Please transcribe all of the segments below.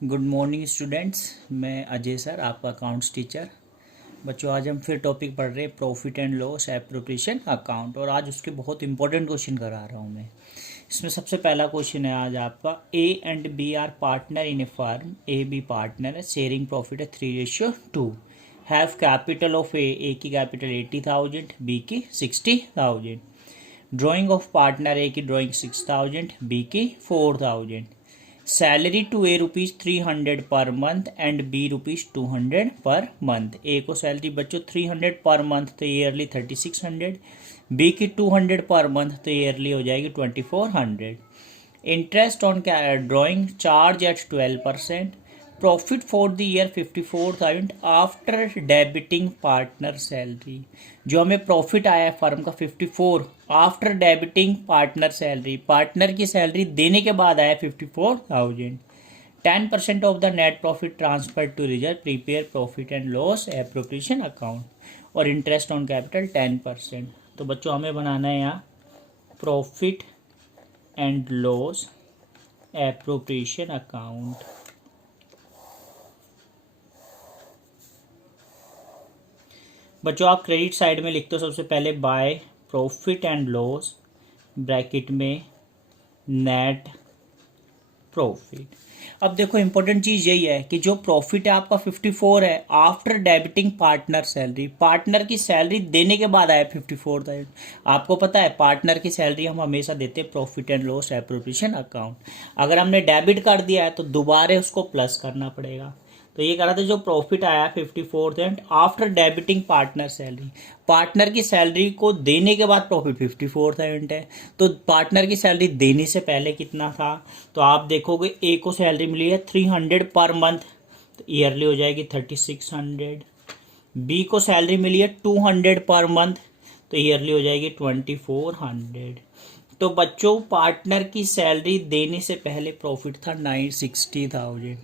Good morning students. मैं Ajay sir, आपका accounts teacher. बच्चों, आज हम फिर टॉपिक पढ़ रहे हैं profit and loss appropriation account, और आज उसके बहुत इंपॉर्टेंट क्वेश्चन करा रहा हूँ मैं। इसमें सबसे पहला क्वेश्चन है आज आपका, A and B are partner in a firm. A B partner है, शेयरिंग प्रॉफिट है 3:2। हैव कैपिटल ऑफ ए की कैपिटल 80,000, बी की 60,000। ड्राइंग ऑफ पार्टनर, ए की ड्राइंग 6,000, बी की 4,000। Salary to A ₹300 per month and B ₹200 per month. ए को salary बच्चों 300 per month तो yearly 3600, B की 200 पर मंथ तो ईयरली हो जाएगी 2400। Interest on drawing charge at 12%। Profit for the year 54,000 after debiting partner salary. जो हमें प्रॉफिट आया है फर्म का 54 after debiting partner salary, partner की सैलरी देने के बाद आया 54,000। 10% of the net profit transfer to reserve, prepare profit and loss appropriation account. और इंटरेस्ट ऑन कैपिटल 10%। तो बच्चों हमें बनाना है यहाँ profit and loss appropriation account. बच्चों आप क्रेडिट साइड में लिखते हो सबसे पहले by profit and loss bracket में नेट प्रॉफिट। अब देखो इंपॉर्टेंट चीज यही है कि जो प्रॉफिट है आपका 54 है after debiting partner salary, partner की सैलरी देने के बाद आया 54,000। आपको पता है पार्टनर की सैलरी हम हमेशा देते हैं profit and loss appropriation account. अगर हमने डेबिट कर दिया है तो दोबारा उसको प्लस करना पड़ेगा। तो ये कह रहा था जो प्रॉफिट आया 54,000 after debiting partner salary, partner की सैलरी को देने के बाद प्रॉफिट 54,000 है। तो पार्टनर की सैलरी देने से पहले कितना था, तो आप देखोगे ए को सैलरी मिली है 300 पर मंथ तो ईयरली हो जाएगी 3600। बी को सैलरी मिली है 200 पर मंथ तो ईयरली हो जाएगी 2400। तो बच्चों पार्टनर की सैलरी देने से पहले प्रॉफिट था 960,000।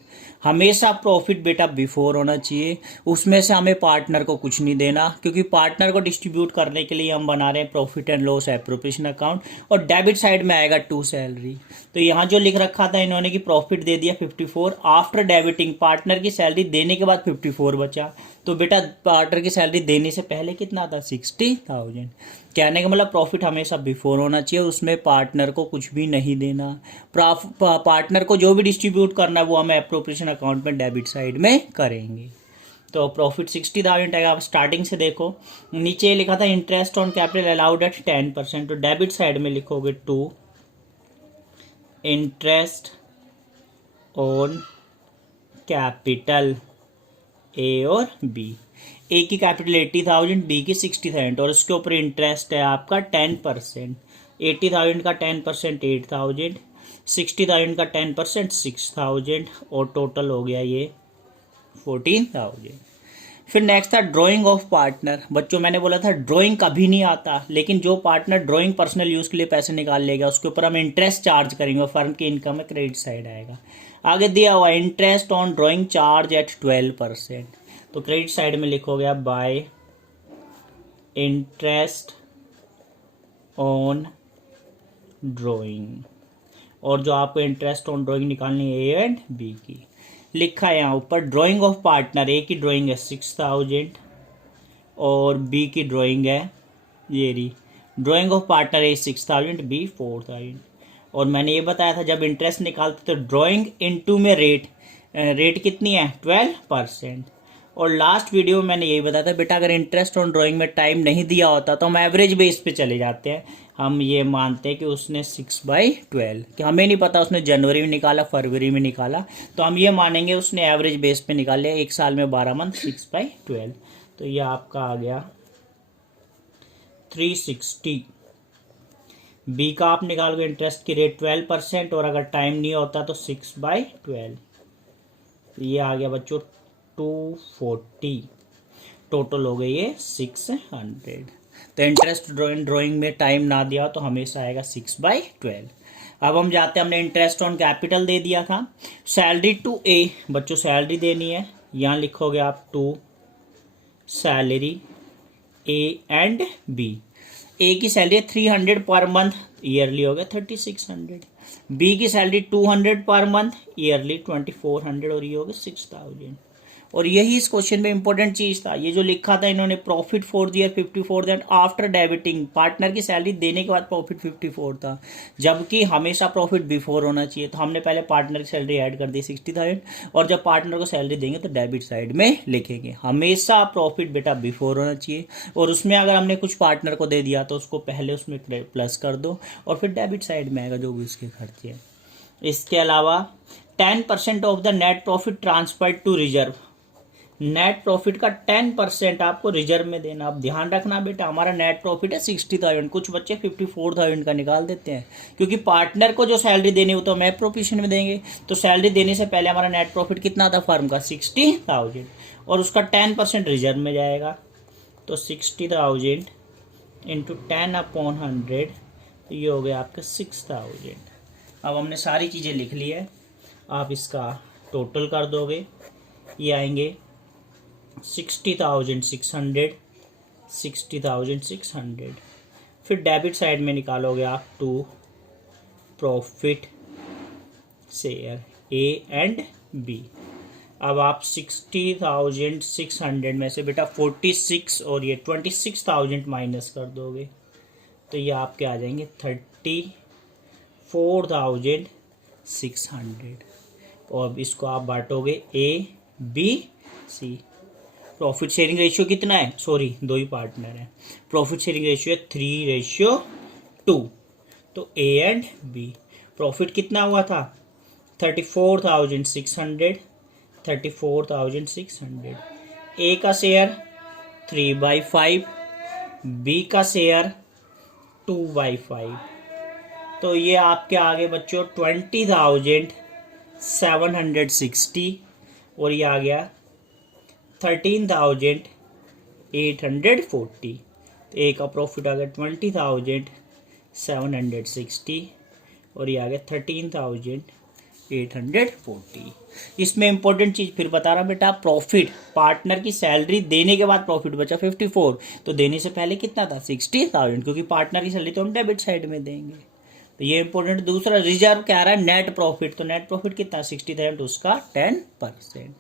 हमेशा प्रॉफिट बेटा बिफोर होना चाहिए, उसमें से हमें पार्टनर को कुछ नहीं देना, क्योंकि पार्टनर को डिस्ट्रीब्यूट करने के लिए हम बना रहे हैं profit and loss appropriation account. और डेबिट साइड में आएगा टू सैलरी। तो यहाँ जो लिख रखा था इन्होंने कि प्रॉफिट दे दिया 54 आफ्टर डेबिटिंग, पार्टनर की सैलरी देने के बाद 54 बचा। तो बेटा पार्टनर की सैलरी देने से पहले कितना था 60,000। कहने का मतलब प्रॉफिट हमेशा बिफोर होना चाहिए, उसमें पार्टनर को कुछ भी नहीं देना। पार्टनर को जो भी डिस्ट्रीब्यूट करना है वो हमें एप्रोप्रिएशन अकाउंट में डेबिट साइड में करेंगे। तो प्रॉफिट 60,000 आएगा। आप स्टार्टिंग से देखो, नीचे लिखा था interest on capital allowed at 10%, तो डेबिट साइड में लिखोगे 2 इंटरेस्ट ऑन कैपिटल ए और बी। ए की कैपिटल 80,000, बी की 60,000 और इसके ऊपर इंटरेस्ट है आपका 10%। 80,000 का 10% 8,000, 60,000 का 10% 6,000 और टोटल हो गया ये 14,000। फिर नेक्स्ट था ड्राइंग ऑफ पार्टनर। बच्चों मैंने बोला था ड्राइंग कभी नहीं आता, लेकिन जो पार्टनर ड्राइंग पर्सनल यूज के लिए पैसे निकाल लेगा उसके ऊपर हम इंटरेस्ट चार्ज करेंगे और फर्म की इनकम में क्रेडिट साइड आएगा। आगे दिया हुआ interest on drawing charge at 12%, तो क्रेडिट साइड में लिखोगे आप बाय इंटरेस्ट ऑन ड्राइंग। और जो आपको इंटरेस्ट ऑन ड्राइंग निकालनी है ए एंड बी की, लिखा है यहाँ ऊपर ड्राइंग ऑफ पार्टनर। ए की ड्राइंग है 6,000 और बी की ड्राइंग है ये रही। Drawing of partner A 6,000, B 4,000। और मैंने ये बताया था जब इंटरेस्ट निकालते तो ड्राइंग इनटू में रेट कितनी है 12%। और लास्ट वीडियो में मैंने यही बताया था बेटा अगर इंटरेस्ट ऑन ड्राइंग में टाइम नहीं दिया होता तो हम एवरेज बेस पे चले जाते हैं। हम ये मानते हैं कि उसने 6/12, कि हमें नहीं पता उसने जनवरी में निकाला फरवरी में निकाला, तो हम ये मानेंगे उसने एवरेज बेस पे निकाले एक साल में 12 मंथ 6/12। तो ये आपका आ गया 360। बी का आप निकालोगे इंटरेस्ट की रेट 12% और अगर टाइम नहीं होता तो 6/12। ये आ गया बच्चों 240। टोटल हो गई ये 600। तो इंटरेस्ट ड्राइंग में टाइम ना दिया तो हमेशा आएगा 6/12। अब हम जाते हैं, हमने इंटरेस्ट ऑन कैपिटल दे दिया था। सैलरी टू ए, बच्चों सैलरी देनी है, यहाँ लिखोगे आप 2 सैलरी ए एंड बी। ए की सैलरी 300 पर मंथ, ईयरली हो गया 3600। बी की सैलरी 200 पर मंथ, ईयरली 2400, और ये हो गया 6000। और यही इस क्वेश्चन में इंपॉर्टेंट चीज था, ये जो लिखा था इन्होंने, profit for the year 54 that after debiting, partner की सैलरी देने के बाद प्रॉफिट 54 था, जबकि हमेशा प्रॉफिट बिफोर होना चाहिए। तो हमने पहले पार्टनर की सैलरी ऐड कर दी 60,000, और जब पार्टनर को सैलरी देंगे तो डेबिट साइड में लिखेंगे। हमेशा प्रॉफिट बेटा बिफोर होना चाहिए, और उसमें अगर हमने कुछ पार्टनर को दे दिया तो उसको पहले उसमें प्लस कर दो, और फिर डेबिट साइड में आएगा जो भी उसके खर्चे हैं। इसके अलावा 10% of the net profit transfer to reserve, net profit का 10% आपको रिजर्व में देना। अब ध्यान रखना बेटा, हमारा नेट प्रॉफिट है 60,000, कुछ बच्चे 54,000 का निकाल देते हैं, क्योंकि पार्टनर को जो सैलरी देनी हो तो हम एप्रोप्रिएशन में देंगे। तो सैलरी देने से पहले हमारा नेट प्रॉफिट कितना था फर्म का, 60,000, और उसका 10% रिजर्व में जाएगा। तो 60,000 इंटू 10/100, ये हो गया आपका 6,000। अब हमने सारी चीज़ें लिख ली है, आप इसका टोटल कर दोगे, ये आएंगे 60,600, 60,600। फिर डेबिट साइड में निकालोगे आप to profit share A and B. अब आप 60,600 में से बेटा 46 और ये 26,000 माइनस कर दोगे, तो ये आपके आ जाएंगे 34,600, और अब इसको आप बांटोगे A B C. Profit sharing ratio कितना है, सॉरी दो ही पार्टनर है, प्रॉफिट शेयरिंग रेशियो है 3:2। तो ए एंड बी प्रॉफिट कितना हुआ था, 34,600, 34,600। ए का शेयर 3/5, बी का शेयर 2/5। तो ये आपके आगे बच्चों 20,760, और ये आ गया 13,840। तो ए का प्रॉफिट आ गया 20,760, और ये आ गया 13,840। इसमें इंपॉर्टेंट चीज फिर बता रहा बेटा, प्रॉफिट पार्टनर की सैलरी देने के बाद प्रॉफिट बचा 54, तो देने से पहले कितना था 60,000, क्योंकि पार्टनर की सैलरी तो हम डेबिट साइड में देंगे। तो ये इंपॉर्टेंट। दूसरा रिजर्व क्या आ रहा है, नेट प्रॉफिट, तो नेट प्रॉफिट कितना 60,000, तो उसका 10%।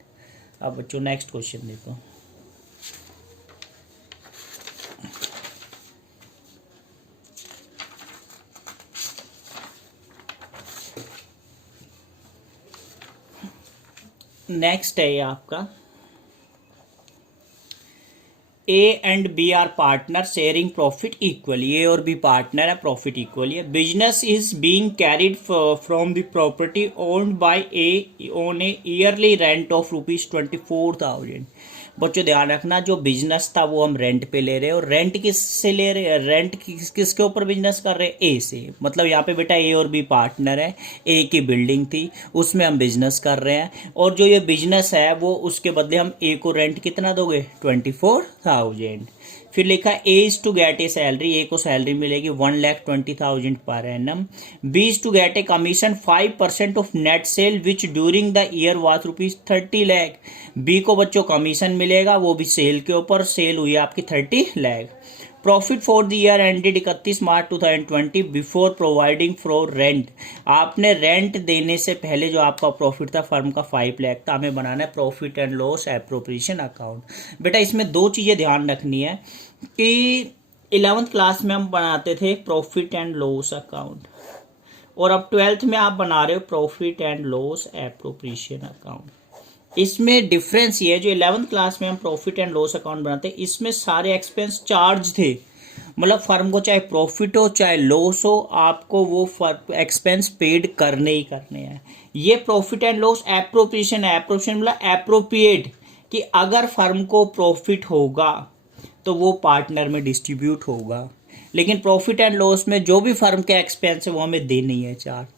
अब बच्चों नेक्स्ट क्वेश्चन देखो, नेक्स्ट है ये आपका, A and B are partner sharing profit equally, A और बी पार्टनर है, प्रॉफिट इक्वली है। Business is being carried from the property owned by A on a yearly rent of ₹24,000। बच्चों ध्यान रखना, जो बिजनेस था वो हम रेंट पे ले रहे हैं, और रेंट किससे ले रहे हैं, रेंट किसके ऊपर बिजनेस कर रहे हैं, ए से। मतलब यहाँ पे बेटा ए और बी पार्टनर है, ए की बिल्डिंग थी उसमें हम बिजनेस कर रहे हैं, और जो ये बिजनेस है वो उसके बदले हम ए को रेंट कितना दोगे, 24,000। फिर लिखा A is to get a salary, A को सैलरी मिलेगी 1,20,000 per annum. B is to get a commission 5% of net sale which during the year was ₹30 lakh. B को बच्चों कमीशन मिलेगा, वो भी सेल के ऊपर, सेल हुई आपकी 30 lakh. Profit for the year ended 31 March 2020 before providing for rent. आपने रेंट देने से पहले जो आपका प्रॉफिट था फर्म का 5 लाख था, हमें बनाना है profit and loss appropriation account. बेटा इसमें दो चीजें ध्यान रखनी है कि 11th क्लास में हम बनाते थे प्रॉफिट एंड लॉस अकाउंट, और अब 12th में आप बना रहे हो profit and loss appropriation account. इसमें डिफरेंस ये है, जो 11th क्लास में हम प्रॉफिट एंड लॉस अकाउंट बनाते हैं इसमें सारे एक्सपेंस चार्ज थे, मतलब फर्म को चाहे प्रॉफिट हो चाहे लॉस हो आपको वो एक्सपेंस पेड करने ही करने हैं। ये प्रॉफिट एंड लॉस एप्रोप्रिएशन है, एप्रोप्रिएशन मतलब एप्रोप्रिएट, कि अगर फर्म को प्रॉफिट होगा तो वो पार्टनर में डिस्ट्रीब्यूट होगा, लेकिन प्रॉफिट एंड लॉस में जो भी फर्म के एक्सपेंस है वो हमें देनी है चार्ज।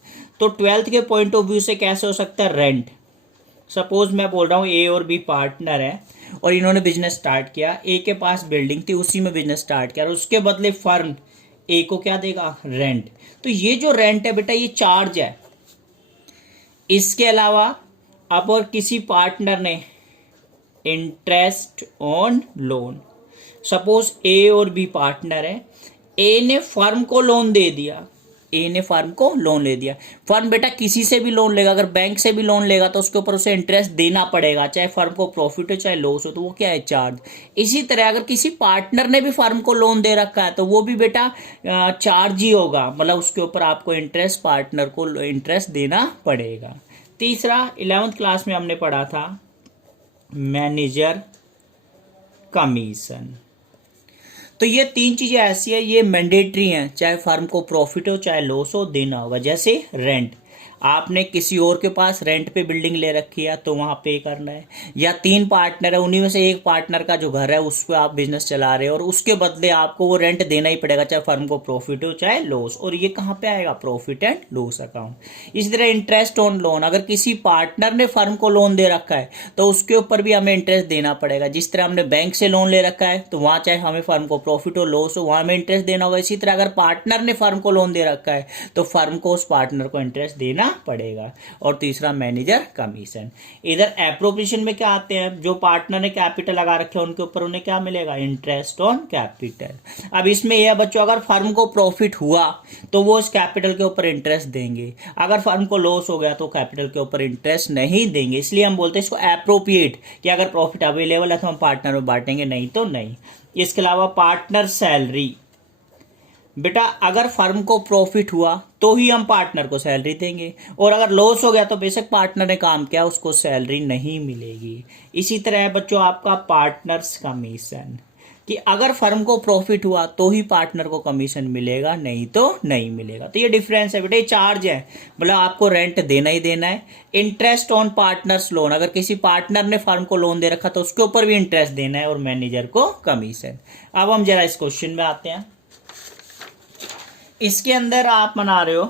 तो 12th के पॉइंट ऑफ व्यू से कैसे हो सकता है, रेंट। सपोज मैं बोल रहा हूँ ए और बी पार्टनर है और इन्होंने बिजनेस स्टार्ट किया, ए के पास बिल्डिंग थी उसी में बिजनेस स्टार्ट किया, और उसके बदले फर्म ए को क्या देगा, रेंट। तो ये जो रेंट है बेटा ये चार्ज है। इसके अलावा अब और किसी पार्टनर ने इंटरेस्ट ऑन लोन, सपोज ए और बी पार्टनर है, ए ने फर्म को लोन दे दिया ए ने फर्म को लोन ले दिया। फर्म बेटा किसी से भी लोन लेगा, अगर बैंक से भी लोन लेगा तो उसके ऊपर उसे इंटरेस्ट देना पड़ेगा, चाहे फर्म को प्रॉफिट हो चाहे लॉस हो, तो वो क्या है, चार्ज। इसी तरह अगर किसी पार्टनर ने भी फर्म को लोन दे रखा है तो वो भी बेटा चार्ज ही होगा, मतलब उसके ऊपर आपको इंटरेस्ट, पार्टनर को इंटरेस्ट देना पड़ेगा। तीसरा 11th क्लास में हमने पढ़ा था मैनेजर कमीशन। तो ये तीन चीजें ऐसी है, ये मैंडेटरी हैं, चाहे फर्म को प्रॉफिट हो चाहे लॉस हो देना होगा। जैसे रेंट, आपने किसी और के पास रेंट पे बिल्डिंग ले रखी है तो वहां पे करना है, या 3 पार्टनर है उन्हीं में से एक पार्टनर का जो घर है उस पर आप बिजनेस चला रहे हो और उसके बदले आपको वो रेंट देना ही पड़ेगा, चाहे फर्म को प्रॉफिट हो चाहे लॉस, और ये कहाँ पे आएगा, प्रॉफिट एंड लॉस अकाउंट। इसी तरह इंटरेस्ट ऑन लोन, अगर किसी पार्टनर ने फर्म को लोन दे रखा है तो उसके ऊपर भी हमें इंटरेस्ट देना पड़ेगा। जिस तरह हमने बैंक से लोन ले रखा है तो वहां चाहे हमें फर्म को प्रॉफिट हो लॉस हो वहां हमें इंटरेस्ट देना होगा। इसी तरह अगर पार्टनर ने फर्म को लोन दे रखा है तो फर्म को उस पार्टनर को इंटरेस्ट देना पड़ेगा। और तीसरा मैनेजर कमीशन। इधर एप्रोप्रिएशन में क्या आते हैं, जो पार्टनर ने कैपिटल लगा रखे हैं उनके ऊपर उन्हें क्या मिलेगा, इंटरेस्ट ऑन कैपिटल। अब इसमें यह बच्चों, अगर फर्म को प्रॉफिट हुआ तो वो उस कैपिटल के ऊपर इंटरेस्ट देंगे, अगर फर्म को लॉस हो गया तो कैपिटल के ऊपर इंटरेस्ट नहीं देंगे। इसलिए हम बोलते हैं इसको एप्रोप्रिएट, कि अगर प्रॉफिट अवेलेबल है तो हम पार्टनर में बांटेंगे, नहीं तो नहीं। इसके अलावा पार्टनर सैलरी, बेटा अगर फर्म को प्रॉफिट हुआ तो ही हम पार्टनर को सैलरी देंगे, और अगर लॉस हो गया तो बेशक पार्टनर ने काम किया उसको सैलरी नहीं मिलेगी। इसी तरह है बच्चों आपका पार्टनर्स कमीशन, कि अगर फर्म को प्रॉफिट हुआ तो ही पार्टनर को कमीशन मिलेगा, नहीं तो नहीं मिलेगा। तो ये डिफरेंस है बेटा, ये चार्ज है, मतलब आपको रेंट देना ही देना है। इंटरेस्ट ऑन पार्टनर्स लोन, अगर किसी पार्टनर ने फर्म को लोन दे रखा तो उसके ऊपर भी इंटरेस्ट देना है, और मैनेजर को कमीशन। अब हम जरा इस क्वेश्चन में आते हैं। इसके अंदर आप बना रहे हो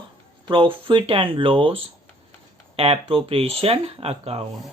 profit and loss appropriation account.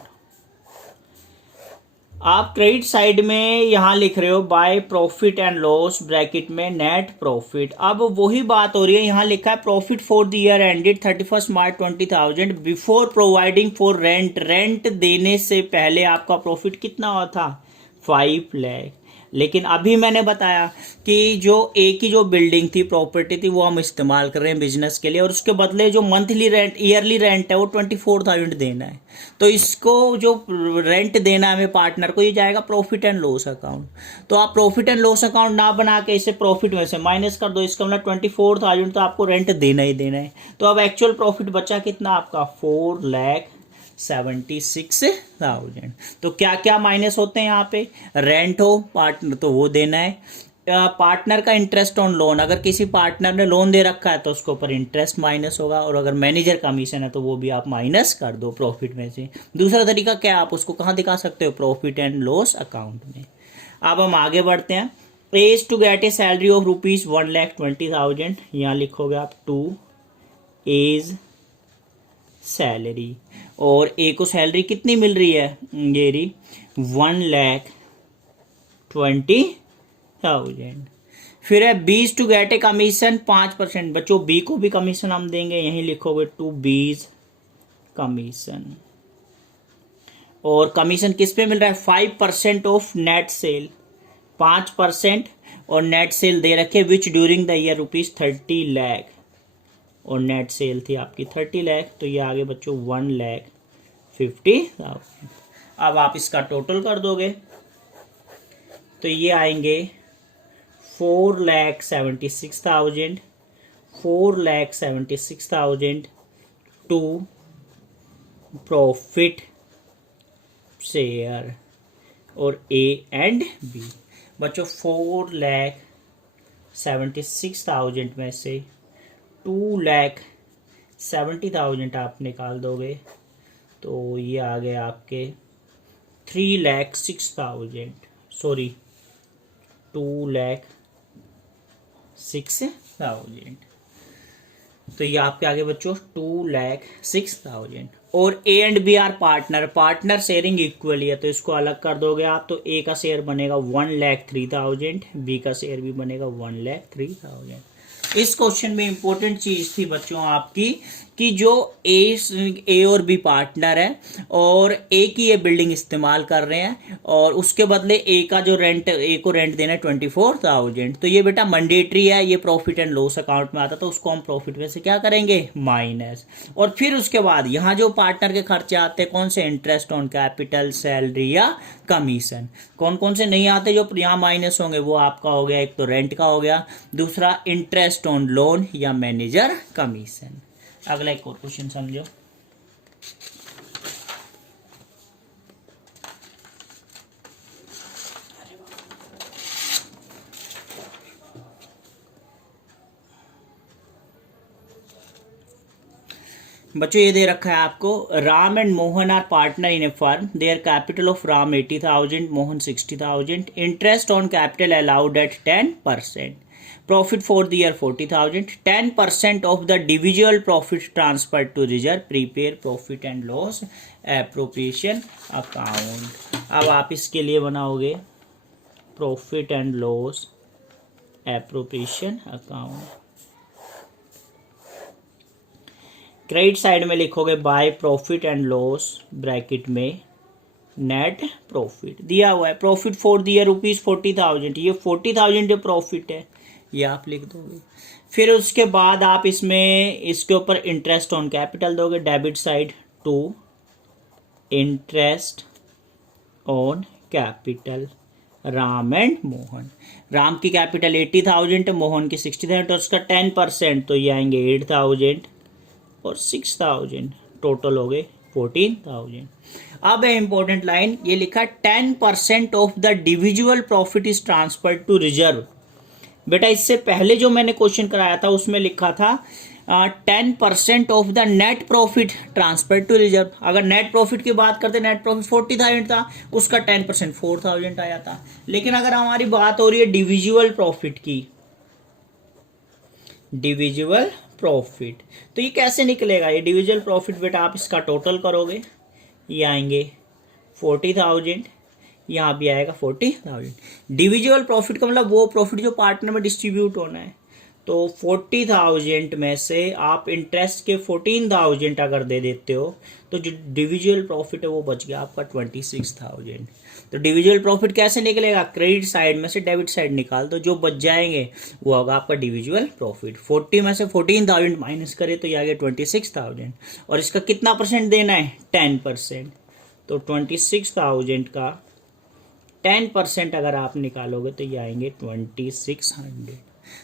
आप क्रेडिट साइड में यहां लिख रहे हो by profit and loss bracket में नेट प्रॉफिट। अब वही बात हो रही है, यहां लिखा है profit for the year ended 31 March 20,000 before providing for rent. Rent देने से पहले आपका प्रॉफिट कितना हुआ था, 5 लाख। लेकिन अभी मैंने बताया कि जो एक ही जो बिल्डिंग थी, प्रॉपर्टी थी, वो हम इस्तेमाल कर रहे हैं बिजनेस के लिए, और उसके बदले जो मंथली रेंट, ईयरली रेंट है वो 24,000 देना है। तो इसको जो रेंट देना है हमें पार्टनर को, ये जाएगा प्रॉफिट एंड लॉस अकाउंट। तो आप प्रॉफिट एंड लॉस अकाउंट ना बना के इसे प्रॉफिट में से माइनस कर दो, इसका मतलब 24,000 तो आपको रेंट देना ही देना है। तो अब एक्चुअल प्रॉफिट बचा कितना आपका, 4,76,000। तो क्या क्या माइनस होते हैं यहाँ पे, रेंट हो पार्टनर तो वो देना है, पार्टनर का इंटरेस्ट ऑन लोन, अगर किसी पार्टनर ने लोन दे रखा है तो उसके ऊपर इंटरेस्ट माइनस होगा, और अगर मैनेजर कमीशन है तो वो भी आप माइनस कर दो प्रॉफिट में से। दूसरा तरीका क्या, आप उसको कहाँ दिखा सकते हो, प्रॉफिट एंड लॉस अकाउंट में। अब हम आगे बढ़ते हैं। As to get a salary of ₹1,20,000, यहाँ लिखोगे आप 2 एज सैलरी, और ए को सैलरी कितनी मिल रही है, ये रही 1,20,000। फिर है बीज टू गेट ए कमीशन 5%, बच्चों बी को भी कमीशन हम देंगे, यहीं लिखोगे 2 बीज कमीशन। और कमीशन किस पे मिल रहा है, 5% ऑफ नेट सेल, 5%, और नेट सेल दे रखे विच ड्यूरिंग द ईयर ₹30 लाख, और नेट सेल थी आपकी 30 लाख, तो ये आगे बच्चों 1,50,000। अब आप इसका टोटल कर दोगे तो ये आएंगे 4,76,000, 4,76,000 टू प्रॉफिट शेयर और ए एंड बी। बच्चों 4,76,000 में से 2,70,000 आप निकाल दोगे तो ये आ गए आपके 3,06,000, सॉरी 2,06,000। तो ये आपके आगे बच्चों 2,06,000। और A and B are partner, partner sharing equally है, तो इसको अलग कर दोगे आप तो ए का शेयर बनेगा 1,03,000, बी का शेयर भी बनेगा 1,03,000। इस क्वेश्चन में इंपॉर्टेंट चीज थी बच्चों आपकी कि जो ए और बी पार्टनर है और ए की ये बिल्डिंग इस्तेमाल कर रहे हैं और उसके बदले ए का जो रेंट, ए को रेंट देना है 24,000, तो ये बेटा मैंडेटरी है, ये प्रॉफिट एंड लॉस अकाउंट में आता, तो उसको हम प्रॉफिट में से क्या करेंगे, माइनस। और फिर उसके बाद यहाँ जो पार्टनर के खर्चे आते हैं कौन से, इंटरेस्ट ऑन कैपिटल, सैलरी या कमीशन। कौन कौन से नहीं आते जो यहाँ माइनस होंगे, वो आपका हो गया, एक तो रेंट का हो गया, दूसरा इंटरेस्ट ऑन लोन या मैनेजर कमीशन। अगला एक और क्वेश्चन समझो। बच्चों ये दे रखा है आपको, Ram and Mohan are partner in a firm, their capital of Ram 80,000, Mohan 60,000, interest on capital allowed at 10%, profit for the year 40,000, 10% of the individual profit transferred to reserve, prepare profit and loss appropriation account। अब आप इसके लिए बनाओगे profit and loss appropriation account. Credit side में लिखोगे by profit and loss bracket में net profit दिया हुआ है, प्रॉफिट फॉर द ईयर ₹40,000, ये 40,000 जो प्रॉफिट है ये आप लिख दोगे। फिर उसके बाद आप इसमें इसके ऊपर इंटरेस्ट ऑन कैपिटल दोगे, debit side to interest on capital Ram and Mohan. Ram की कैपिटल 80,000 है, मोहन की 60,000 और उसका 10%, तो ये आएंगे 8,000 और 6,000, टोटल हो गए 14,000। अब है इंपॉर्टेंट लाइन, ये लिखा 10% of the individual profit is transferred to reserve. बेटा इससे पहले जो मैंने क्वेश्चन कराया था उसमें लिखा था 10% of the net profit transfer to reserve. अगर नेट प्रॉफिट की बात करते, नेट प्रॉफिट 40,000 था, उसका 10% 4,000 आया था। लेकिन अगर हमारी बात हो रही है इंडिविजुअल प्रॉफिट की, इंडिविजुअल प्रॉफिट, तो ये कैसे निकलेगा, ये इंडिविजुअल प्रॉफिट बेटा आप इसका टोटल करोगे, ये आएंगे 40,000, यहाँ भी आएगा 40,000। इंडिविजुअल प्रॉफिट का मतलब वो प्रॉफिट जो पार्टनर में डिस्ट्रीब्यूट होना है, तो 40,000 में से आप इंटरेस्ट के 14,000 अगर दे देते हो तो जो इंडिविजुअल प्रॉफिट है वो बच गया आपका 26,000। तो इंडिविजुअल प्रॉफिट कैसे निकलेगा, क्रेडिट साइड में से डेबिट साइड निकाल दो, जो बच जाएंगे वो होगा आपका इंडिविजुअल प्रॉफिट। 40 में से 14,000 माइनस करे तो ये आ गया 26,000, और इसका कितना परसेंट देना है, 10%। तो 26,000 का 10% अगर आप निकालोगे तो ये आएंगे 2600।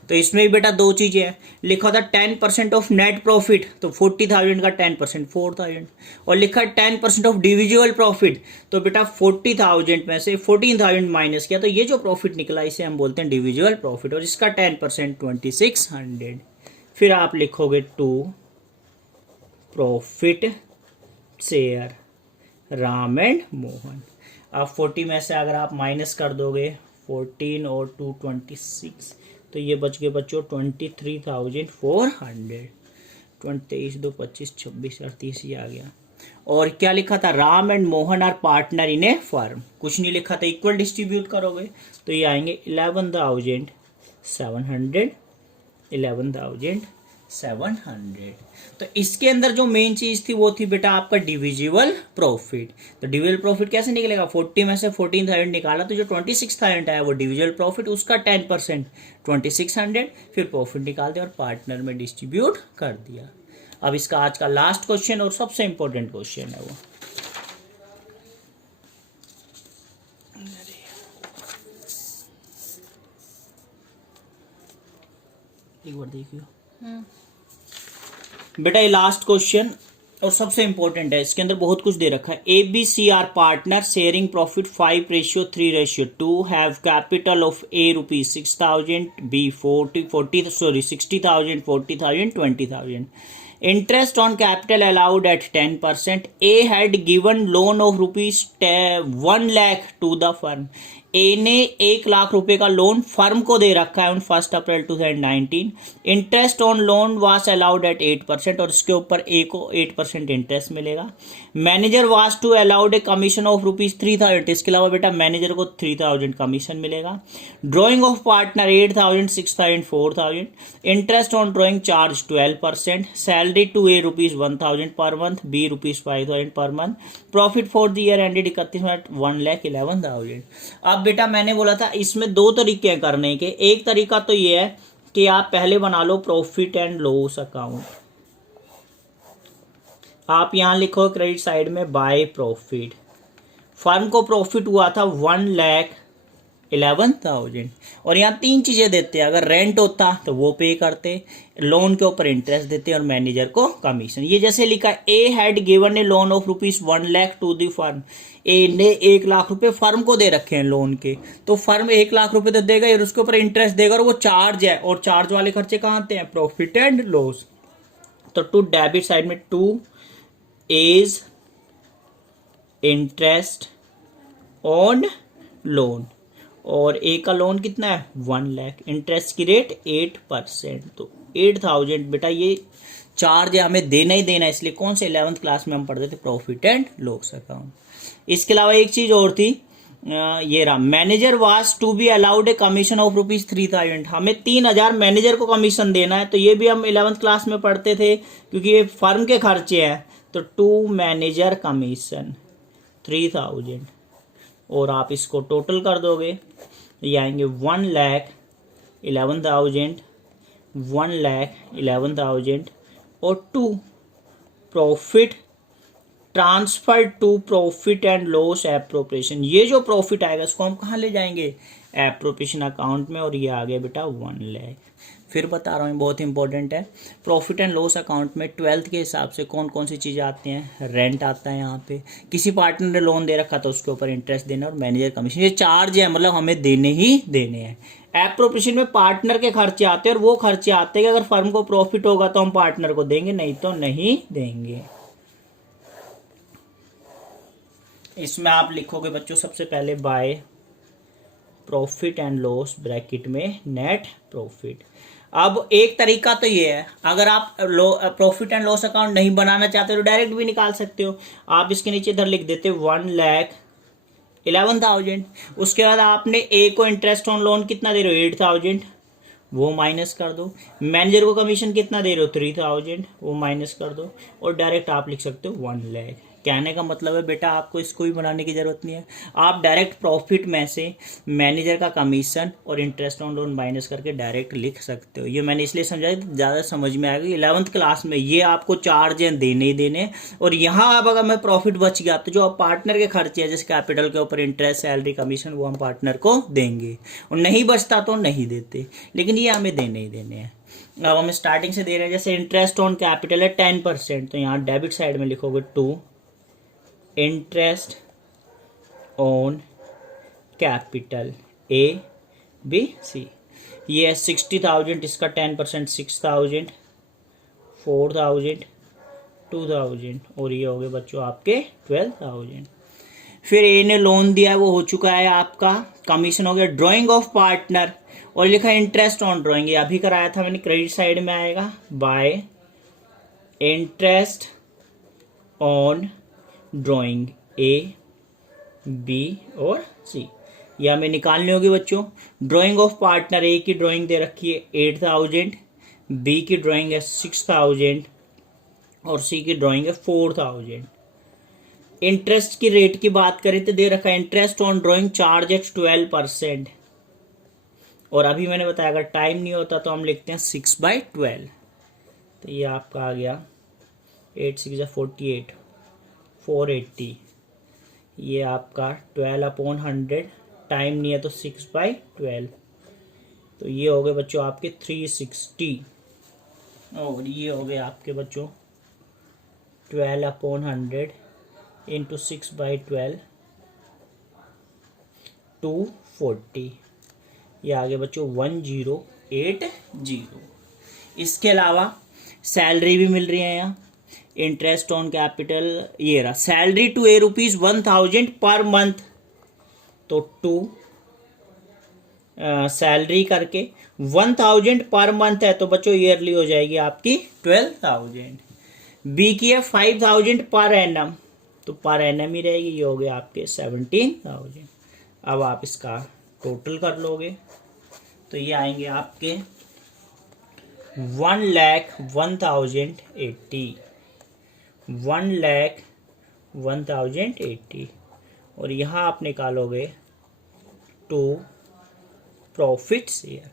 तो इसमें भी बेटा दो चीजें हैं, लिखा था 10% ऑफ नेट प्रॉफिट, तो 40,000 का 10% 4,000, और लिखा 10% ऑफ इंडिविजुअल प्रॉफिट, तो बेटा 40,000 में से 14,000 माइनस किया, तो ये जो प्रॉफिट निकला इसे हम बोलते हैं इंडिविजुअल प्रॉफिट, और इसका 10% 2600। फिर आप लिखोगे to profit share Ram and Mohan. अब 40 में से अगर आप माइनस कर दोगे 14 और 2 26, तो ये बच गए बच्चों 23,400। 23 2 25 26 38 ये आ गया। और क्या लिखा था, Ram and Mohan are partner in a firm, कुछ नहीं लिखा था, इक्वल डिस्ट्रीब्यूट करोगे तो ये आएंगे 11,700, 11,700। तो इसके अंदर जो मेन चीज थी वो थी बेटा आपका डिविजिबल प्रॉफिट। तो डिविजिबल प्रॉफिट कैसे निकलेगा, 40 में से 14,000 निकाला तो जो 26,000 आया वो डिविजिबल प्रॉफिट, उसका 10% 2600, फिर प्रॉफिट निकाल दिया और पार्टनर में डिस्ट्रीब्यूट कर दिया। अब इसका आज का लास्ट क्वेश्चन और सबसे इंपॉर्टेंट क्वेश्चन है वो, एक बार देखियो बेटा, ये लास्ट क्वेश्चन और सबसे इंपॉर्टेंट है, इसके अंदर बहुत कुछ दे रखा है। ABC are partner sharing profit 5:3:2, have capital of A ₹6,000, B 60,000, 40,000, 20,000, interest on capital allowed at 10%, A had given loan of ₹1 lakh to the firm, ए ने 1 लाख रुपए का लोन फर्म को दे रखा है on 1 April 2019। Interest on loan was allowed at 8% और इसके ऊपर ए को 8% इंटरेस्ट मिलेगा। Manager was to allowed a commission of ₹3000। इसके अलावा बेटा मैनेजर को 3000 कमीशन मिलेगा। Drawing of partner 8000, 6000, 4000। Interest on drawing charge 12%। Salary to A ₹1000 per month, B ₹5000 per month. Profit for the year ended 31 March 1,11,000। अब बेटा मैंने बोला था इसमें दो तरीके हैं करने के। एक तरीका तो ये है कि आप पहले बना लो प्रॉफिट एंड लॉस अकाउंट। आप यहां लिखो क्रेडिट साइड में बाय प्रॉफिट। फर्म को प्रॉफिट हुआ था 1,11,000 और यहाँ 3 चीजें देते हैं। अगर रेंट होता तो वो पे करते, लोन के ऊपर इंटरेस्ट देते और मैनेजर को कमीशन। ये जैसे लिखा A had given a loan of ₹1 lakh to the firm. A ने 1 लाख रुपए फर्म को दे रखे हैं लोन के, तो फर्म 1 लाख रुपए तो देगा और उसके ऊपर इंटरेस्ट देगा और वो चार्ज है, और चार्ज वाले खर्चे कहाँ आते हैं? Profit and loss. तो टू डेबिट साइड में two is interest on loan, और ए का लोन कितना है 1 लाख, इंटरेस्ट की रेट 8%, तो 8000 बेटा ये चार्ज है, हमें देना ही देना है। इसलिए कौन से 11th क्लास में हम पढ़ते थे प्रॉफिट एंड लॉस अकाउंट। इसके अलावा एक चीज और थी, ये रहा manager was to be allowed a commission of ₹3000। हमें 3000 मैनेजर को कमीशन देना है, तो ये भी हम 11th क्लास में पढ़ते थे क्योंकि ये फर्म के खर्चे हैं। तो टू मैनेजर कमीशन 3000, और आप इसको टोटल कर दोगे, ये आएंगे 1,11,000, 1,11,000 और to profit transfer to profit and loss appropriation. ये जो प्रॉफिट आएगा इसको हम कहाँ ले जाएंगे? एप्रोप्रिएशन अकाउंट में, और ये आ गया बेटा 1 लाख। फिर बता रहा हूँ बहुत इंपॉर्टेंट है, प्रॉफिट एंड लॉस अकाउंट में 12th के हिसाब से कौन कौन सी चीज़ें आती हैं? रेंट आता है यहाँ पे, किसी पार्टनर ने लोन दे रखा तो उसके ऊपर इंटरेस्ट देना, और मैनेजर कमीशन। ये चार्ज है, मतलब हमें देने ही देने हैं। एप्रोप्रिएशन में पार्टनर के खर्चे आते हैं, और वो खर्चे आते हैं कि अगर फर्म को प्रॉफिट होगा तो हम पार्टनर को देंगे, नहीं तो नहीं देंगे। इसमें आप लिखोगे बच्चों सबसे पहले by profit and loss bracket में नेट प्रॉफिट। अब एक तरीका तो ये है, अगर आप प्रॉफिट एंड लॉस अकाउंट नहीं बनाना चाहते तो डायरेक्ट भी निकाल सकते हो। आप इसके नीचे इधर लिख देते 1,11,000। उसके बाद आपने ए को इंटरेस्ट ऑन लोन कितना दे रहे हो? 8,000, वो माइनस कर दो। मैनेजर को कमीशन कितना दे रहे हो? 3,000, वो माइनस कर दो, और डायरेक्ट आप लिख सकते हो 1 लाख। कहने का मतलब है बेटा आपको इसको भी बनाने की जरूरत नहीं है, आप डायरेक्ट प्रॉफिट में से मैनेजर का कमीशन और इंटरेस्ट ऑन लोन माइनस करके डायरेक्ट लिख सकते हो। ये मैंने इसलिए समझाया ज़्यादा समझ में आएगा। 11th क्लास में ये आपको चार्ज हैं देने ही देने, और यहाँ आप अगर मैं प्रॉफिट बच गया तो जो आप पार्टनर के खर्चे हैं जैसे कैपिटल के ऊपर इंटरेस्ट, सैलरी, कमीशन, वो हम पार्टनर को देंगे, और नहीं बचता तो नहीं देते, लेकिन ये हमें देने ही देने हैं। अब हम स्टार्टिंग से दे रहे हैं, जैसे इंटरेस्ट ऑन कैपिटल है 10%, तो यहाँ डेबिट साइड में लिखोगे to interest on capital A B C. ये 60,000, इसका 10% 6,000, 4,000, 2,000, और ये हो गए बच्चों आपके 12,000। फिर ए ने लोन दिया है, वो हो चुका है आपका, कमीशन हो गया। ड्राइंग ऑफ पार्टनर, और लिखा इंटरेस्ट ऑन ड्राइंग, ये अभी कराया था मैंने, क्रेडिट साइड में आएगा by interest on drawing A B और सी। ये हमें निकालनी होगी बच्चों। ड्राइंग ऑफ पार्टनर, ए की ड्राइंग दे रखी है 8,000, बी की ड्राइंग है 6,000 और सी की ड्राइंग है 4,000। इंटरेस्ट की रेट की बात करें तो दे रखा है interest on drawing charge at 12%, और अभी मैंने बताया अगर टाइम नहीं होता तो हम लिखते हैं 6/12। तो ये आपका आ गया 8 6 48, 480। ये आपका 12/100, टाइम नहीं है तो 6/12, तो ये हो गए बच्चों आपके 360, और ये हो गए आपके बच्चों 12/100 इंटू 6/12 240। ये आगे बच्चों 1080। इसके अलावा सैलरी भी मिल रही है यहाँ, इंटरेस्ट ऑन कैपिटल, ये रहा salary to A ₹1,000 per month, तो टू सैलरी करके 1000 पर मंथ है तो बच्चों ईयरली हो जाएगी आपकी 12,000। बी की है 5000 पर एनम, तो पर एनम ही रहेगी, ये हो गया आपके 17,000। अब आप इसका टोटल कर लोगे तो ये आएंगे आपके 1,01,080, 1,01,080। और यहाँ आप निकालोगे टू प्रॉफिट शेयर।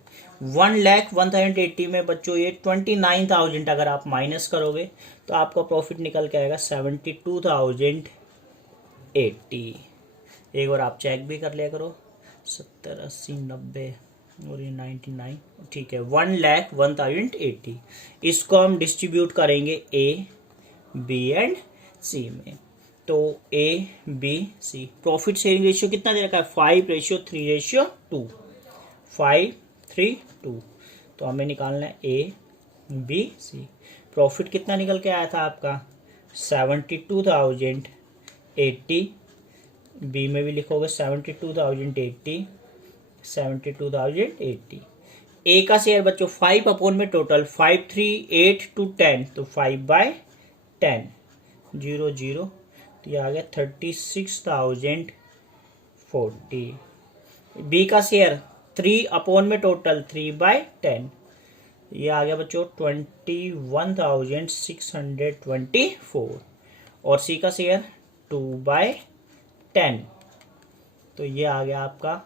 1,01,080 में बच्चों ये 29,000 अगर आप माइनस करोगे तो आपका प्रॉफिट निकल के आएगा 72,080। एक बार आप चेक भी कर लिया करो, 70, 80, 90 और ये 99, ठीक है। 1,01,080 इसको हम डिस्ट्रीब्यूट करेंगे ए, बी एंड सी में। तो ए, B, C, profit sharing ratio कितना दे रखा है? 5:3:2, 5:3:2। तो हमें निकालना है ए, बी, सी। प्रॉफिट कितना निकल के आया था आपका? 72,080। बी में भी लिखोगे 72,080, 72,080। ए का शेयर बच्चों 5 अपॉन में टोटल 5, 3, 8 to 10, तो 5/10, 0, 0, तो ये आ गया 36,040। बी का शेयर 3 अपॉन में टोटल 3/10, ये आ गया बच्चों 21,624। और सी का शेयर 2/10, तो ये आ गया आपका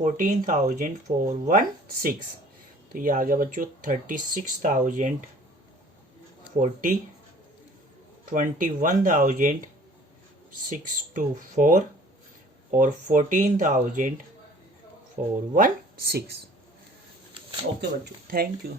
14,416। तो ये आ गया बच्चों 36,040, 21,624 और 14,416। ओके बच्चों, थैंक यू।